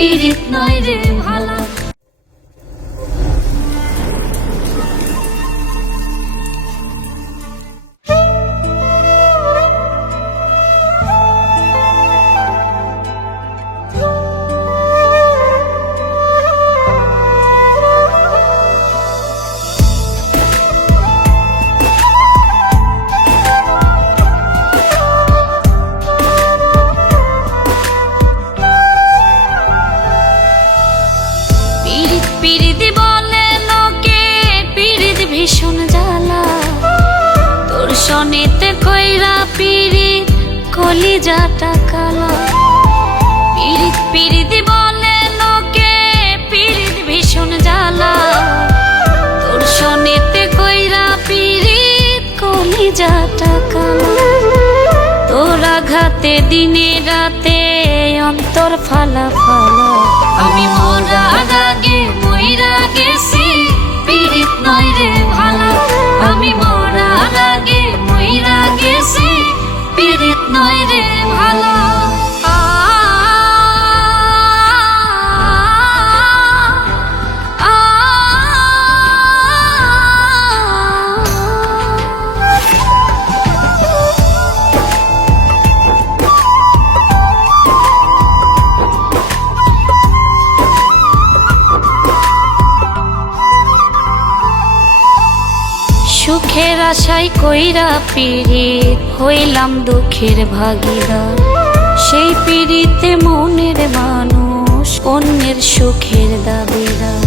পীড়িত নয় রে ভালা সনেতে কইরা পীড়িত কলিজাটা কালা। পীড়িত পীড়িত বলে লোকে, পীড়িত ভীষণ জ্বালা। তোর সনেতে কইরা পীড়িত কলিজাটা কালা। তোর আঘাতে দিনে রাতে অন্তর ফালা ফালা। আমি মোরা রাগে মইরা গেছি, পীড়িত নয় রে। সুখের আশায় কইরা পিড়ি হইলাম দুঃখের ভাগিদার সেই পিড়িতে মনের মানুষ, অন্যের সুখের দাবিদার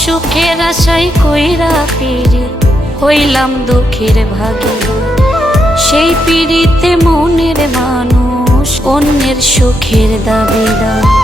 সুখের আশায় কইরা পীড়িত হইলাম দুঃখের ভাগিদার সেই পীড়িতে মনের মানুষ, অন্যের সুখের দাবিদার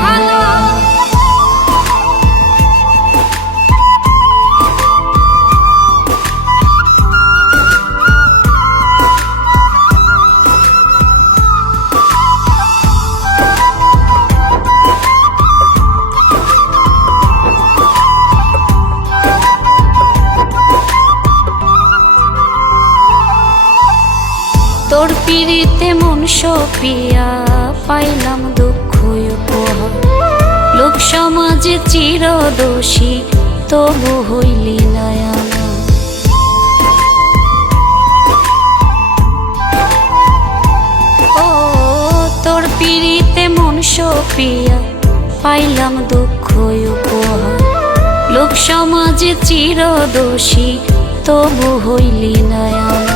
পিড়িতে মন সপিয়া পাইলাম দুঃখ উপহার। লোক সমাজে চির দোষী তবু হইলি তোর পিড়িতে মন সপিয়া পাইলাম দুঃখ উপহার। লোক সমাজে চির দোষী তবু হইলি নয়ানা।